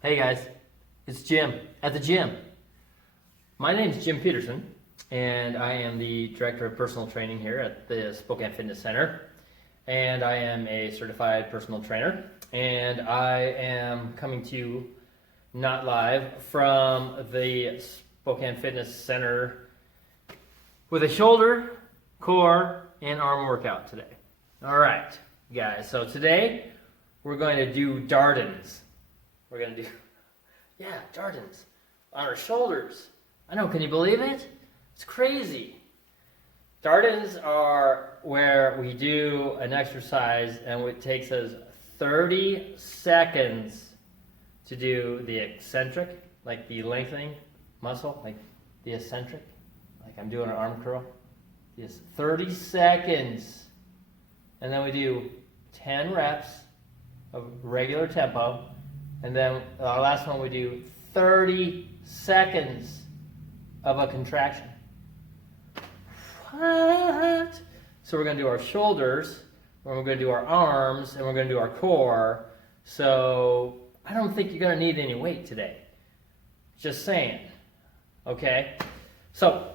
Hey guys, it's Jim at the gym. My name is Jim Peterson, and I am the Director of Personal Training here at the Spokane Fitness Center. And I am a certified personal trainer, and I am coming to you not live from the Spokane Fitness Center with a shoulder, core, and arm workout today. All right, guys, so today we're going to do Dardens. We're going to do, Dardens on our shoulders. I know, can you believe it? It's crazy. Dardens are where we do an exercise and it takes us 30 seconds to do the eccentric, like the lengthening muscle, like the eccentric, like I'm doing an arm curl. Yes, 30 seconds. And then we do 10 reps of regular tempo. And then our last one we do 30 seconds of a contraction. What? So we're going to do our shoulders, and we're going to do our arms, and we're going to do our core. So I don't think you're going to need any weight today. Just saying. Okay? So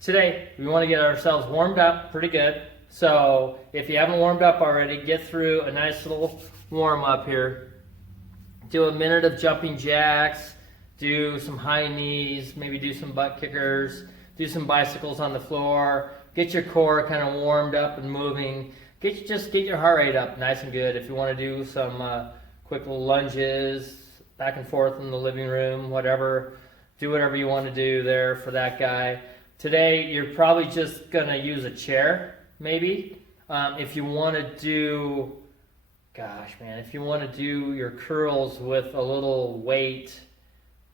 today we want to get ourselves warmed up pretty good. So if you haven't warmed up already, get through a nice little warm up here. Do a minute of jumping jacks, do some high knees, maybe do some butt kickers, do some bicycles on the floor, get your core kind of warmed up and moving. Just get your heart rate up nice and good. If you want to do some quick little lunges, back and forth in the living room, whatever, do whatever you want to do there for that guy. Today, you're probably just going to use a chair, maybe. If you want to do... Gosh, man, if you want to do your curls with a little weight,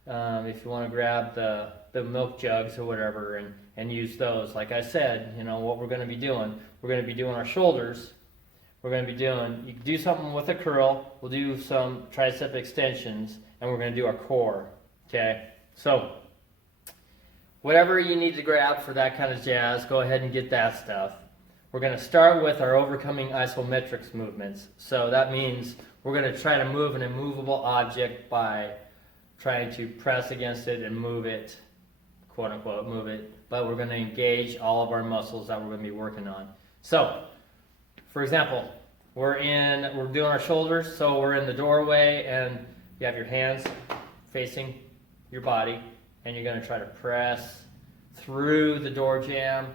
if you want to grab the milk jugs or whatever and use those, like I said, you know, what we're going to be doing our shoulders. We're going to be doing, you can do something with a curl, we'll do some tricep extensions, and we're going to do our core, okay? So, whatever you need to grab for that kind of jazz, go ahead and get that stuff. We're going to start with our overcoming isometrics movements. So that means we're going to try to move an immovable object by trying to press against it and move it, quote unquote, move it. But we're going to engage all of our muscles that we're going to be working on. So, for example, we're doing our shoulders. So we're in the doorway and you have your hands facing your body and you're going to try to press through the door jamb.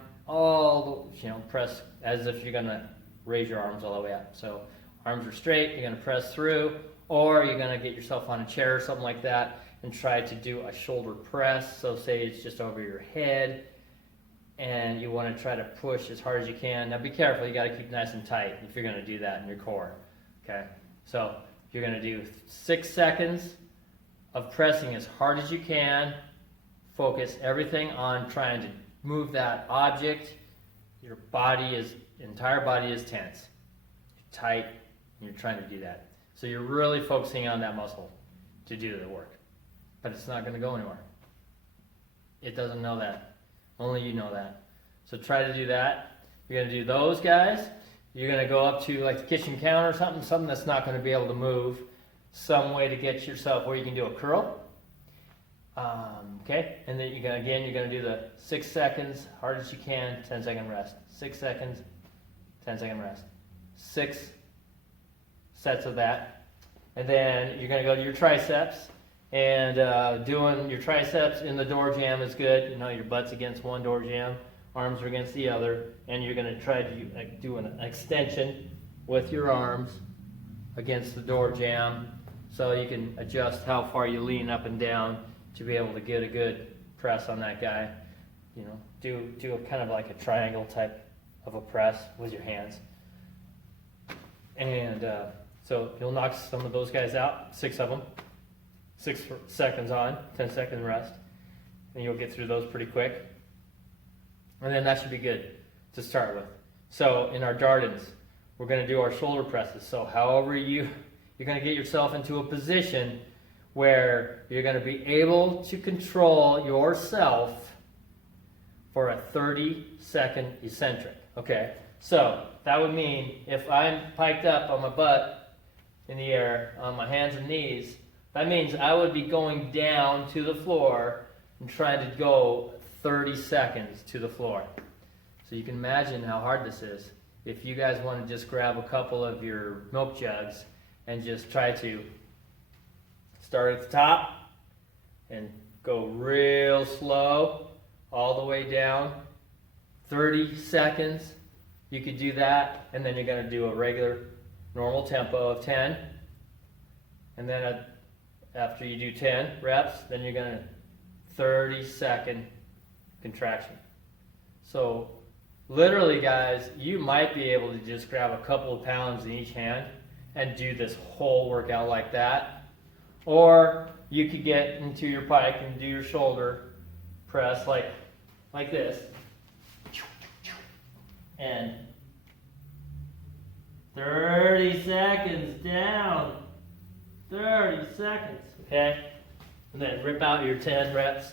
Press as if you're going to raise your arms all the way up. So arms are straight, you're going to press through, or you're going to get yourself on a chair or something like that and try to do a shoulder press. So say it's just over your head and you want to try to push as hard as you can. Now be careful, you got to keep nice and tight if you're going to do that in your core. Okay, so you're going to do 6 seconds of pressing as hard as you can. Focus everything on trying to move that object. Your entire body is tense. You're tight, and you're trying to do that. So you're really focusing on that muscle to do the work. But it's not going to go anywhere. It doesn't know that. Only you know that. So try to do that. You're going to do those guys. You're going to go up to like the kitchen counter or something that's not going to be able to move. Some way to get yourself where you can do a curl. Okay, and then you're going to do the 6 seconds, hard as you can, 10-second rest. 6 seconds, 10-second rest. 6 sets of that. And then you're going to go to your triceps. And doing your triceps in the door jamb is good. You know, your butt's against one door jamb, arms are against the other. And you're going to try to do an extension with your arms against the door jamb so you can adjust how far you lean up and down to be able to get a good press on that guy. You know, do a kind of like a triangle type of a press with your hands. And so you'll knock some of those guys out, 6 of them. 6 seconds on, 10-second rest. And you'll get through those pretty quick. And then that should be good to start with. So in our Dardens, we're going to do our shoulder presses. So however you're going to get yourself into a position where you're going to be able to control yourself for a 30-second eccentric. Okay, so that would mean if I'm piked up on my butt in the air, on my hands and knees, That means I would be going down to the floor and trying to go 30 seconds to the floor. So you can imagine how hard this is. If you guys want to just grab a couple of your milk jugs and just try to start at the top and go real slow all the way down, 30 seconds, you could do that, and then you're going to do a regular normal tempo of 10, and then after you do 10 reps, then you're going to 30-second contraction. So literally, guys, you might be able to just grab a couple of pounds in each hand and do this whole workout like that. Or you could get into your pike and do your shoulder press like this. And 30 seconds down. 30 seconds, okay? And then rip out your 10 reps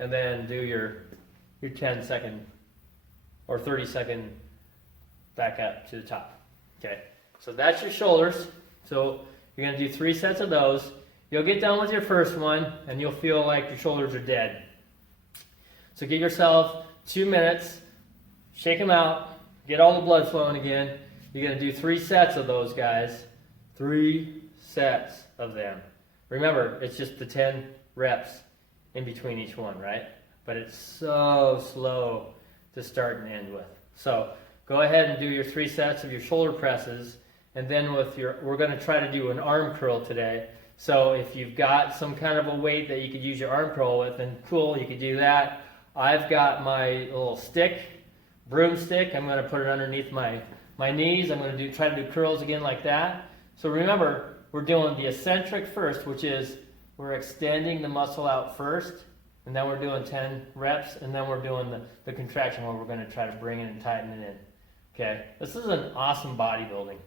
and then do your 10-second or 30-second back up to the top. Okay, so that's your shoulders. So you're going to do 3 sets of those. You'll get done with your first one, and you'll feel like your shoulders are dead. So give yourself 2 minutes, shake them out, get all the blood flowing again. You're going to do 3 sets of those, guys. 3 sets of them. Remember, it's just the 10 reps in between each one, right? But it's so slow to start and end with. So go ahead and do your 3 sets of your shoulder presses, and then we're going to try to do an arm curl today. So if you've got some kind of a weight that you could use your arm curl with, then cool, you could do that. I've got my little broomstick. I'm going to put it underneath my knees. I'm going to try to do curls again like that. So remember, we're doing the eccentric first, which is we're extending the muscle out first, and then we're doing 10 reps, and then we're doing the contraction where we're going to try to bring it and tighten it in. Okay, this is an awesome bodybuilding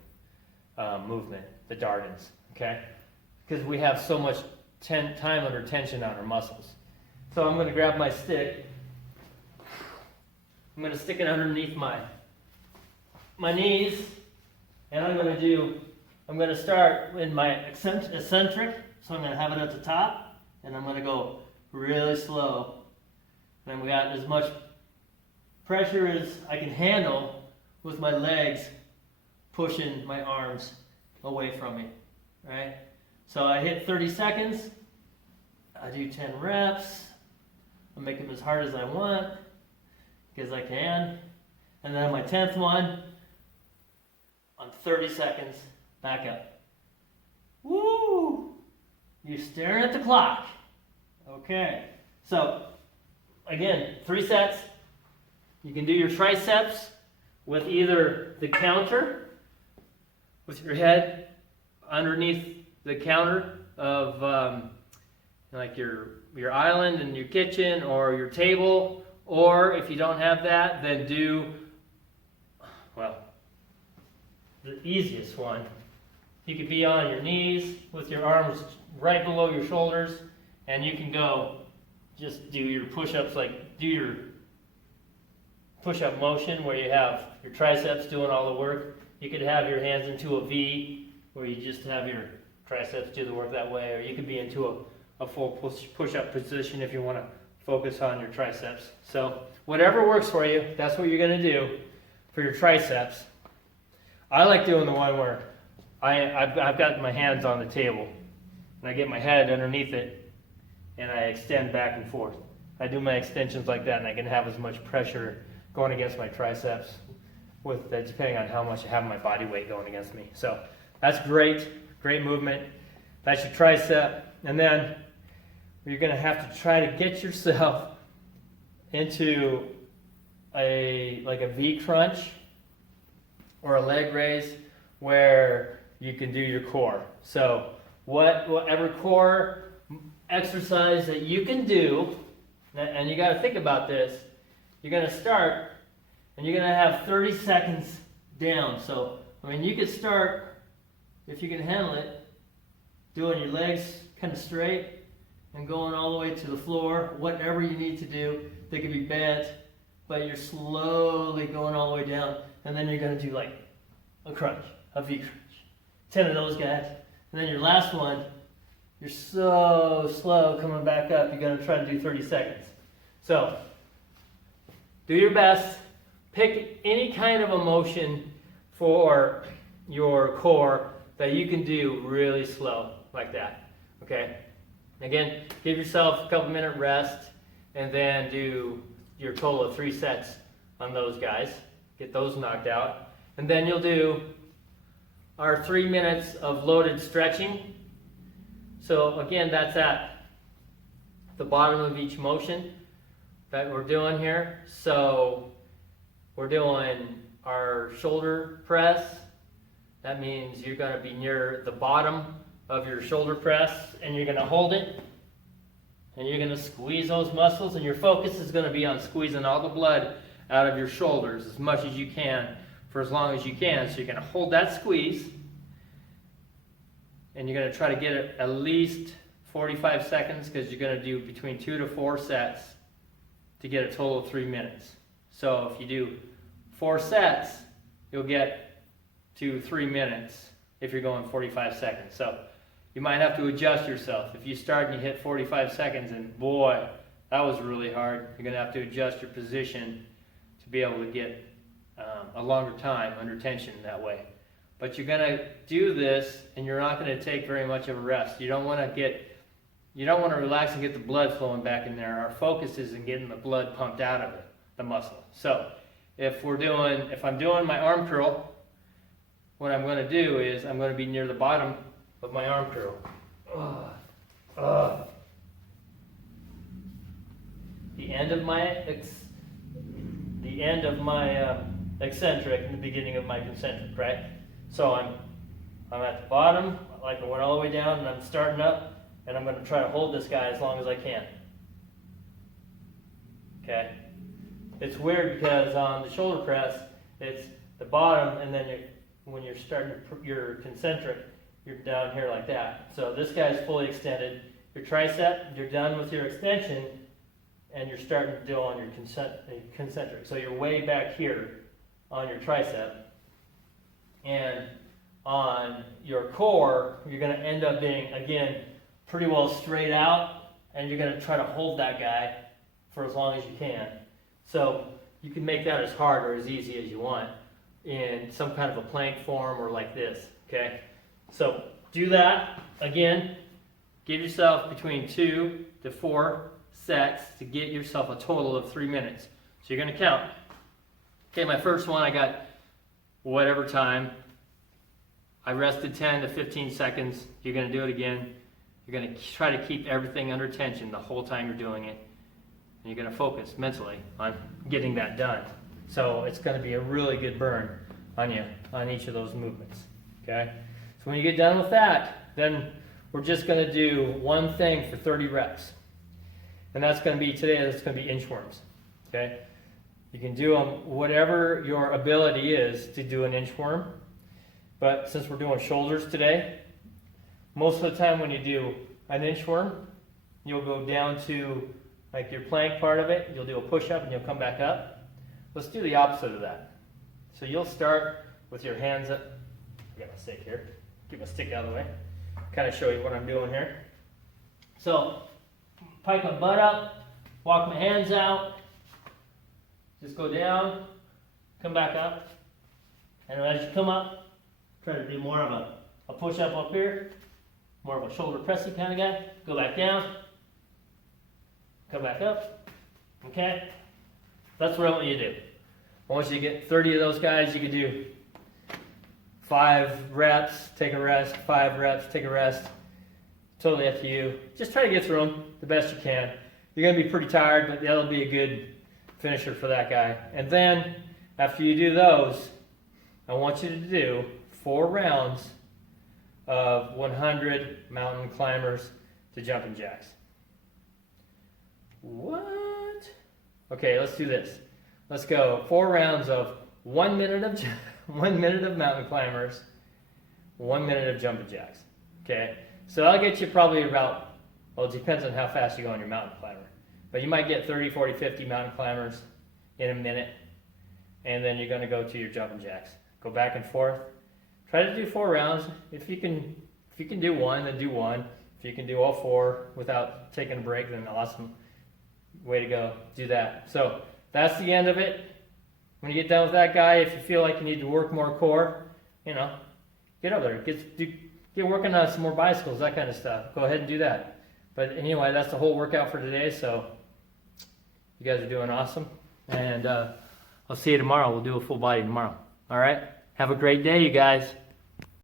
movement, the Dardens, okay? Because we have so much time under tension on our muscles. So I'm going to grab my stick. I'm going to stick it underneath my knees, and I'm going to start in my eccentric, so I'm going to have it at the top, and I'm going to go really slow. And we got as much pressure as I can handle with my legs pushing my arms away from me, right? So I hit 30 seconds, I do 10 reps, I make them as hard as I want, because I can, and then on my 10th one, on 30 seconds, back up. Woo! You're staring at the clock. Okay, so again, 3 sets. You can do your triceps with either the counter, with your head underneath the counter of like your island in your kitchen or your table, or if you don't have that, then do, well, the easiest one. You could be on your knees with your arms right below your shoulders, and you can go just do your push-ups, do your push-up motion where you have your triceps doing all the work. You could have your hands into a V where you just have your triceps do the work that way, or you could be into a full push-up position if you want to focus on your triceps. So whatever works for you, that's what you're going to do for your triceps. I like doing the one where I've got my hands on the table, and I get my head underneath it, and I extend back and forth. I do my extensions like that, and I can have as much pressure going against my triceps with that, depending on how much I have my body weight going against me. So that's great movement. That's your tricep, and then you're going to have to try to get yourself into a V crunch or a leg raise where you can do your core. So whatever core exercise that you can do, and you got to think about this, you're going to start and you're going to have 30 seconds down. So, I mean, you could start, if you can handle it, doing your legs kind of straight and going all the way to the floor, whatever you need to do. They could be bent, but you're slowly going all the way down, and then you're going to do like a crunch, a V crunch. 10 of those guys. And then your last one, You're so slow coming back up. You're going to try to do 30 seconds. So, do your best. Pick any kind of a motion for your core that you can do really slow, like that. Okay? Again, give yourself a couple minute rest and then do your total of 3 sets on those guys. Get those knocked out. And then you'll do our 3 minutes of loaded stretching. So again, that's at the bottom of each motion that we're doing here. So we're doing our shoulder press. That means you're going to be near the bottom of your shoulder press and you're going to hold it and you're going to squeeze those muscles, and your focus is going to be on squeezing all the blood out of your shoulders as much as you can for as long as you can. So you're going to hold that squeeze and you're going to try to get it at least 45 seconds, because you're going to do between 2 to 4 sets to get a total of 3 minutes. So if you do 4 sets, you'll get to 3 minutes if you're going 45 seconds. So you might have to adjust yourself. If you start and you hit 45 seconds and boy, that was really hard, you're going to have to adjust your position to be able to get a longer time under tension that way. But you're going to do this and you're not going to take very much of a rest. You don't want to relax and get the blood flowing back in there. Our focus is in getting the blood pumped out of it, the muscle. So if I'm doing my arm curl, what I'm going to do is I'm going to be near the bottom of my arm curl. The end of my eccentric and the beginning of my concentric, right? So I'm at the bottom, like I went all the way down, and I'm starting up, and I'm going to try to hold this guy as long as I can. Okay? It's weird because on the shoulder press, it's the bottom, and then when you're starting your concentric, you're down here like that. So this guy's fully extended. Your tricep, you're done with your extension, and you're starting to do on your concentric. So you're way back here on your tricep. And on your core, you're going to end up being, again, pretty well straight out, and you're going to try to hold that guy for as long as you can. So you can make that as hard or as easy as you want in some kind of a plank form or like this, okay? So do that. Again, give yourself between 2 to 4 sets to get yourself a total of 3 minutes. So you're going to count. Okay, my first one, I got whatever time. I rested 10 to 15 seconds. You're going to do it again. You're going to try to keep everything under tension the whole time you're doing it. And you're going to focus mentally on getting that done. So it's going to be a really good burn on you on each of those movements. Okay? So when you get done with that, then we're just going to do one thing for 30 reps. And that's going to be today, that's going to be inchworms. Okay? You can do them whatever your ability is to do an inchworm. But since we're doing shoulders today, most of the time when you do an inchworm, you'll go down to like your plank part of it, you'll do a push-up and you'll come back up. Let's do the opposite of that. So you'll start with your hands up. I got my stick here. Get my stick out of the way. Kind of show you what I'm doing here. So, pike my butt up, walk my hands out, just go down, come back up, and as you come up, try to do more of a push-up up here, more of a shoulder pressing kind of guy. Go back down, come back up, okay? That's what I want you to do. I want you to get 30 of those guys. You can do 5 reps, take a rest, 5 reps, take a rest. Totally up to you. Just try to get through them the best you can. You're going to be pretty tired, but that'll be a good finisher for that guy. And then, after you do those, I want you to do 4 rounds of 100 mountain climbers to jumping jacks. What? Okay, let's do this. Let's go 4 rounds of 1 minute of 1 minute of mountain climbers, 1 minute of jumping jacks. Okay, so that'll get you probably about, well, it depends on how fast you go on your mountain climber, but you might get 30, 40, 50 mountain climbers in a minute, and then you're going to go to your jumping jacks. Go back and forth. Try to do 4 rounds. If you can do one, then do one. If you can do all 4 without taking a break, then awesome. Way to go. Do that. So that's the end of it. When you get done with that guy, if you feel like you need to work more core, you know, get over there. Get working on some more bicycles, that kind of stuff. Go ahead and do that. But anyway, that's the whole workout for today. So you guys are doing awesome. And I'll see you tomorrow. We'll do a full body tomorrow. All right? Have a great day, you guys.